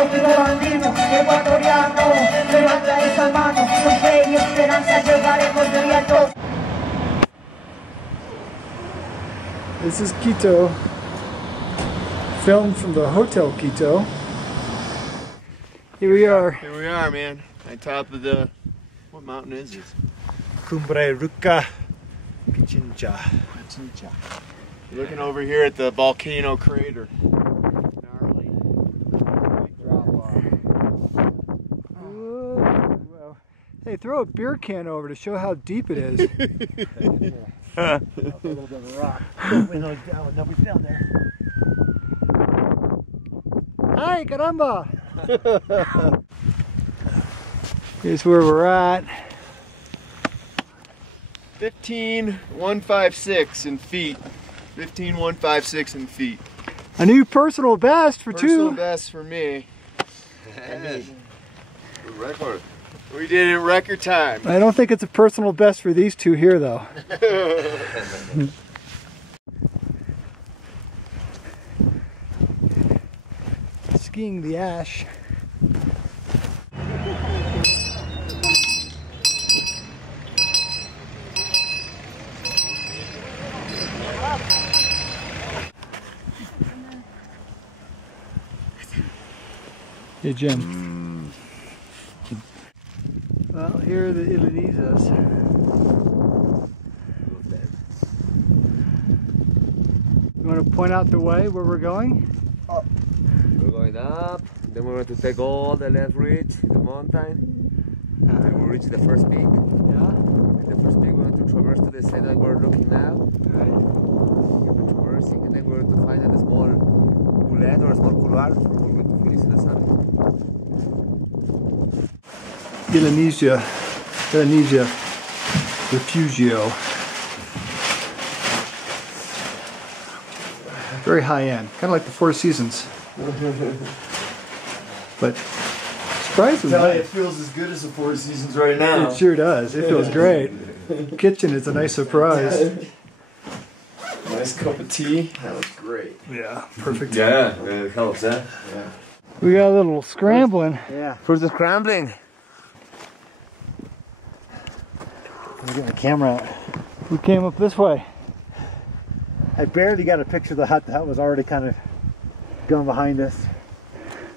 prófugo andino, ecuatoriano, levanta esa mano, con fe y esperanza llegaremos viento. This is Quito, filmed from the Hotel Quito. Here we are. Here we are, man. On top of the, what mountain is this? Cumbre Ruca Pichincha. Looking over here at the volcano crater. Gnarly. Big drop off. Oh, wow. Hey, throw a beer can over to show how deep it is. A little bit of a rock. Nobody's down there. Hi, caramba! Here's where we're at. 15,156 in feet. 15,156 in feet. A new personal best for Personal two. best for me. Good record. We did it in record time. I don't think it's a personal best for these two here, though. Skiing the ash. Hey, Jim. Well, here are the Illinizas. You want to point out the way where we're going? Up. We're going up, then we're going to take all the left ridge, the mountain, and we'll reach the first peak. Yeah. And the first peak we're going to traverse to the side that we're looking now. Right. We're traversing, and then we're going to find a small roulette or a small couloir. We're going to finish in the sun. Illiniza Refugio. Very high end, kind of like the Four Seasons. But surprisingly, It feels as good as the Four Seasons right now. it sure does. It feels great. The kitchen is a nice surprise. Nice cup of tea. That was great. Yeah, perfect. Yeah, it helps, eh? Yeah. We got a little scrambling. Yeah. For the scrambling. Let me get my camera out. We came up this way. I barely got a picture of the hut. The hut was already kind of going behind us.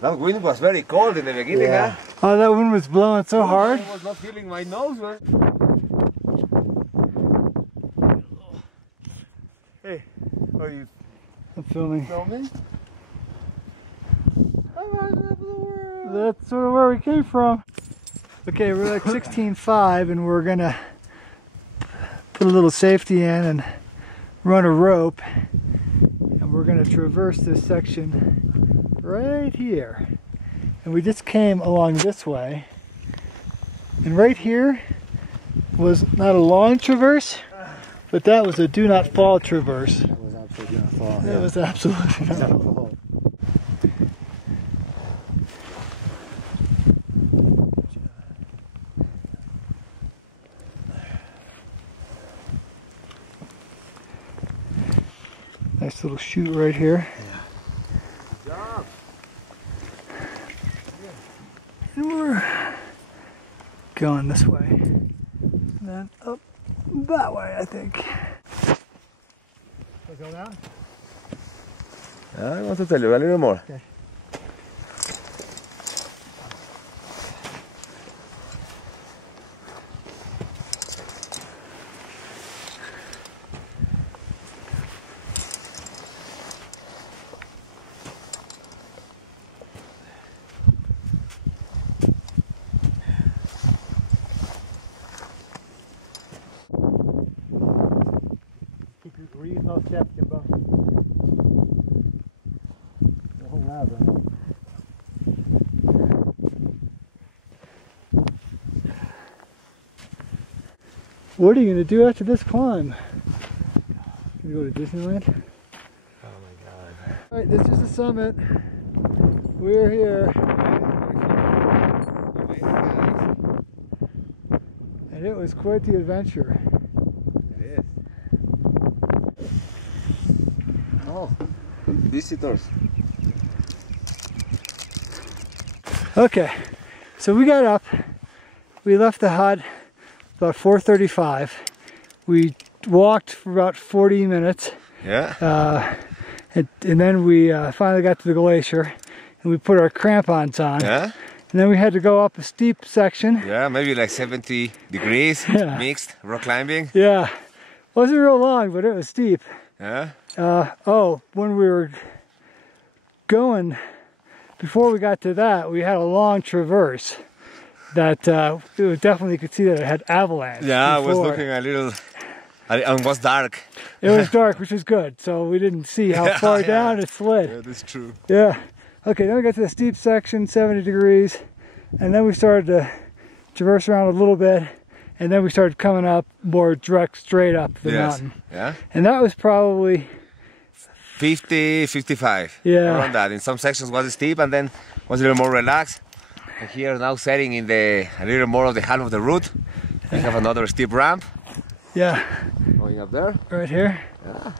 That wind was very cold in the beginning, Yeah. huh? Oh, that wind was blowing so hard. I was not feeling my nose, man. Hey, Are you I'm filming. filming? That's sort of where we came from. Okay, we're like 16.5 and we're gonna put a little safety in and run a rope. And we're gonna traverse this section right here. And we just came along this way. And right here was not a long traverse, but that was a do not fall traverse. It was absolutely going to fall. That was absolutely not. Nice little chute right here. Good job. And we're going this way. And then up that way, I think. Go down? I want to tell you a little more. Okay. Keep your reasonable step, Jimbo. The whole lab, right? What are you going to do after this climb? You go to Disneyland? Oh my god. Alright, this is the summit. We're here. And it was quite the adventure. It is. Oh, visitors. Okay, so we got up. We left the hut about 4:35. We walked for about 40 minutes. Yeah. And then we finally got to the glacier, and we put our crampons on. Yeah. And then we had to go up a steep section. Yeah, maybe like 70 degrees, Yeah. mixed, rock climbing. Yeah, wasn't real long, but it was steep. Yeah. When we were going, before we got to that, we had a long traverse that it was definitely, you could see that it had avalanche. Yeah, I was before. looking a little, and it was dark. It was dark, which was good, so we didn't see how far Yeah. down it slid. Yeah, that's true. Yeah. Okay, then we got to the steep section, 70 degrees, and then we started to traverse around a little bit, and then we started coming up more direct, straight up the mountain. Yeah. And that was probably 50, 55. Yeah. Around that. In some sections was steep and then was a little more relaxed. And here now setting in a little more of the half of the route. We have another steep ramp yeah, going up there. right here. Yeah.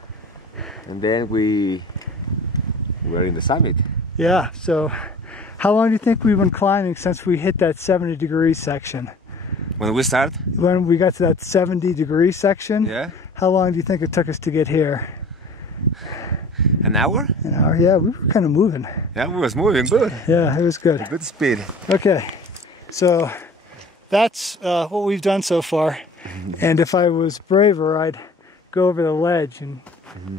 And then we're in the summit. Yeah, so how long do you think we've been climbing since we hit that 70 degree section? When we start, When we got to that 70 degree section, yeah, how long do you think it took us to get here? an hour. An hour? Yeah, we were kind of moving. Yeah, we was moving good. Yeah, it was good. Good speed. Okay, so that's what we've done so far. And if I was braver, I'd go over the ledge and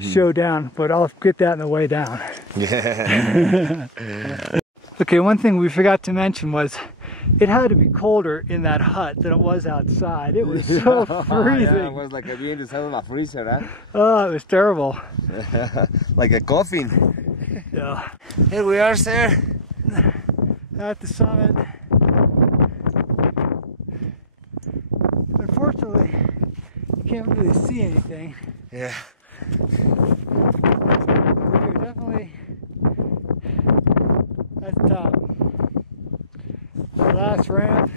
show down, but I'll get that on the way down. Yeah. Okay, one thing we forgot to mention was it had to be colder in that hut than it was outside. It was so freezing. Yeah, it was like being inside of a freezer, huh? Oh, it was terrible. Like a coffin. Yeah. Here we are, sir. At the summit. Unfortunately, you can't really see anything. Yeah. We're definitely at the top. The last ramp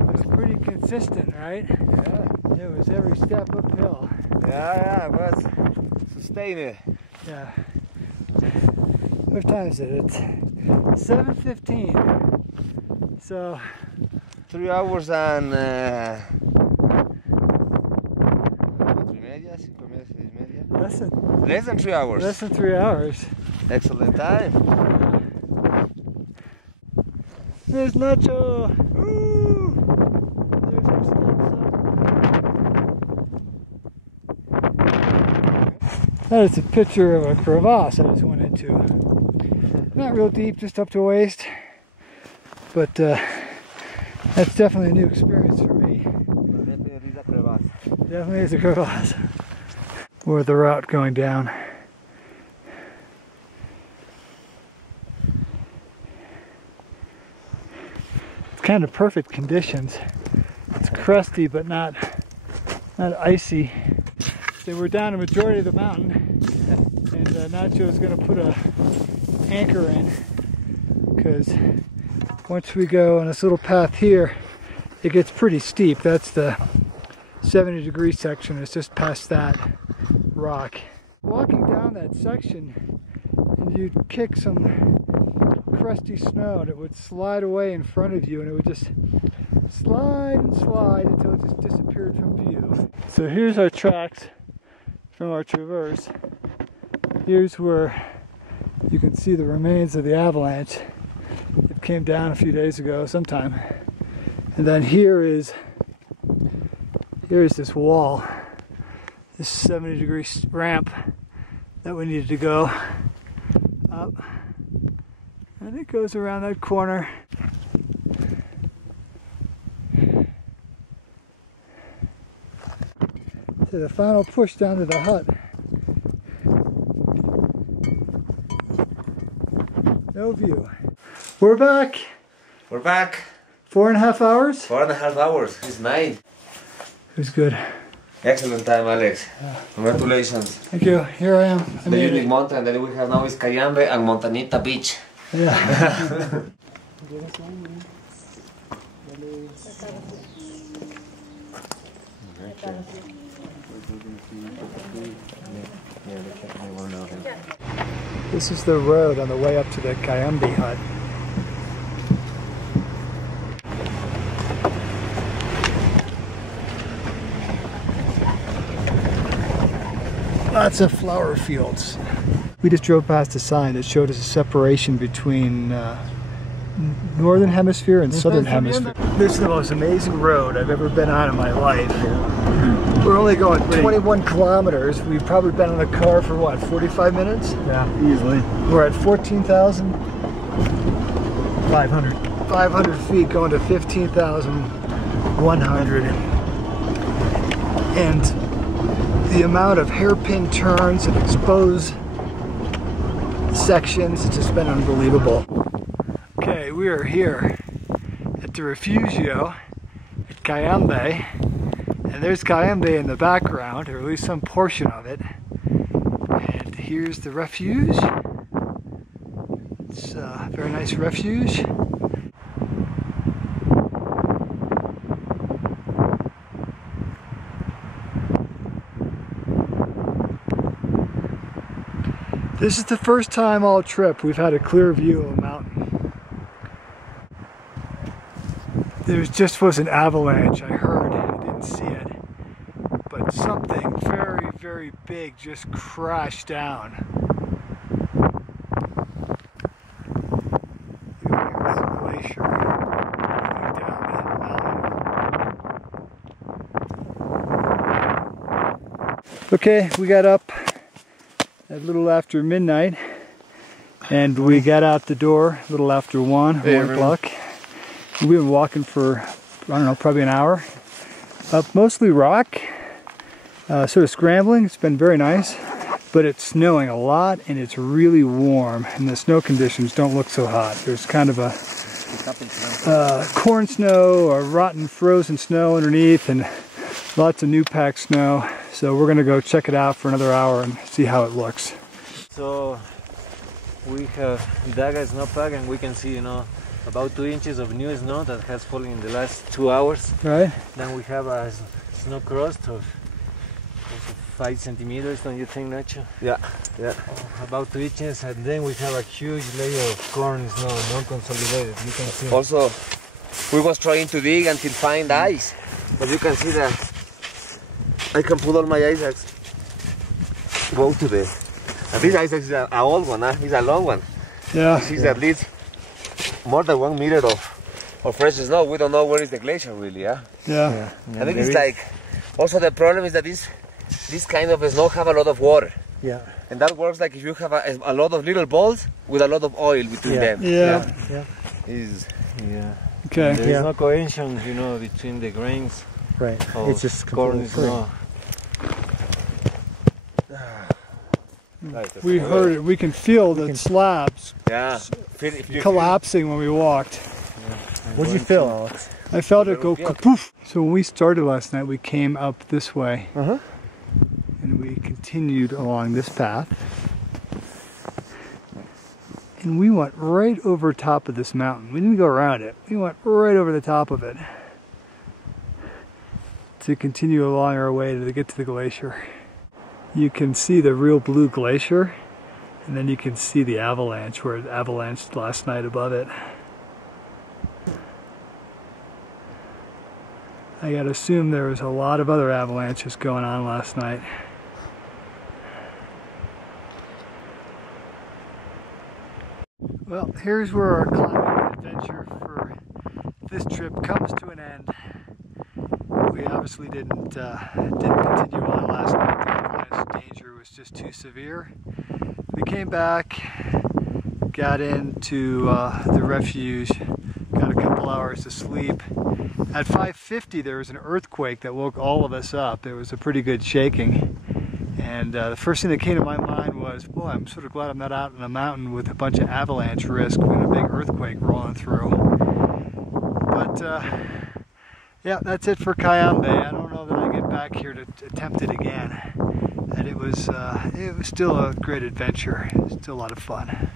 was pretty consistent, right? Yeah. It was every step uphill. Yeah, it was sustained. Yeah. What time is it? It's 7:15. So 3 hours and 3 less than 3 hours. less than 3 hours. Excellent time. There's Nacho. Woo! There's our steps up. That is a picture of a crevasse I just went into. Not real deep, just up to waist, but that's definitely a new experience for me. Definitely is a crevasse. Or the route going down. It's kind of perfect conditions. It's crusty but not icy. So we're down a majority of the mountain, and Nacho is going to put a anchor in, because once we go on this little path here, it gets pretty steep. That's the 70 degree section. It's just past that rock. Walking down that section, and you'd kick some crusty snow, and it would slide away in front of you, and it would just slide and slide until it just disappeared from view. So here's our tracks from our traverse. Here's where you can see the remains of the avalanche. It came down a few days ago sometime. And then here is this wall, this 70 degree ramp that we needed to go up. And it goes around that corner. To the final push down to the hut. No view. We're back. We're back. 4.5 hours. 4.5 hours. It's 9. It was good. Excellent time, Alex. Congratulations. Thank you. Here I am. I The made unique it. mountain that we have now is Cayambe and Montañita Beach. Yeah. This is the road on the way up to the Cayambe hut. Lots of flower fields. We just drove past a sign that showed us a separation between northern hemisphere and southern hemisphere. This is the most amazing road I've ever been on in my life. We're only going 21 kilometers. We've probably been in the car for what, 45 minutes? Yeah, easily. We're at 14,500 feet going to 15,100. And the amount of hairpin turns and exposed sections, it's just been unbelievable. Okay, we are here at the Refugio at Cayambe, and there's Cayambe in the background, or at least some portion of it. And here's the refuge. It's a very nice refuge. This is the first time all trip we've had a clear view of a mountain. There just was an avalanche, I heard, I didn't see it. But something very, very big just crashed down. There's a glacier going down that mountain. Okay, we got up a little after midnight, and we got out the door a little after 1 o'clock. We've been walking for, I don't know, probably an hour. Up mostly rock, sort of scrambling. It's been very nice, but it's snowing a lot and it's really warm, and the snow conditions don't look so hot. There's kind of a corn snow or rotten frozen snow underneath, and lots of new packed snow. So we're gonna go check it out for another hour and see how it looks. So we have dug a snowpack, and we can see, about 2 inches of new snow that has fallen in the last 2 hours. Right. Then we have a snow crust of 5 centimeters, don't you think, Nacho? Yeah, yeah. About 2 inches, and then we have a huge layer of corn snow, non-consolidated. You can see. Also, we was trying to dig until find ice, but you can see that I can put all my ice axe. Go to the. And this ice axe is an old one, it's a long one. Yeah. This is at least more than 1 meter of fresh snow. We don't know where is the glacier really, Yeah. I think it's like. Also, the problem is that this kind of snow have a lot of water. Yeah. And that works like if you have a lot of little balls with a lot of oil between them. Yeah. Yeah. Okay. There is no cohesion, between the grains. Right. of It's just corn completely snow. We heard it. We can feel the slabs Yeah. collapsing when we walked. What did you feel, Alex? I felt it go kapoof. So when we started last night, we came up this way. And we continued along this path. And we went right over top of this mountain. We didn't go around it. We went right over the top of it to continue along our way to get to the glacier. You can see the real blue glacier, and then you can see the avalanche where it avalanched last night above it. I gotta assume there was a lot of other avalanches going on last night. Well, here's where our climbing adventure for this trip comes to an end. We obviously didn't continue on last night. The avalanche danger was just too severe. We came back, got into the refuge, got a couple hours of sleep. At 5:50 there was an earthquake that woke all of us up. There was a pretty good shaking. And the first thing that came to my mind was, boy, I'm sort of glad I'm not out in the mountain with a bunch of avalanche risk and a big earthquake rolling through. But yeah, that's it for Cayambe. I don't know that I get back here to attempt it again. And it was still a great adventure. It was still a lot of fun.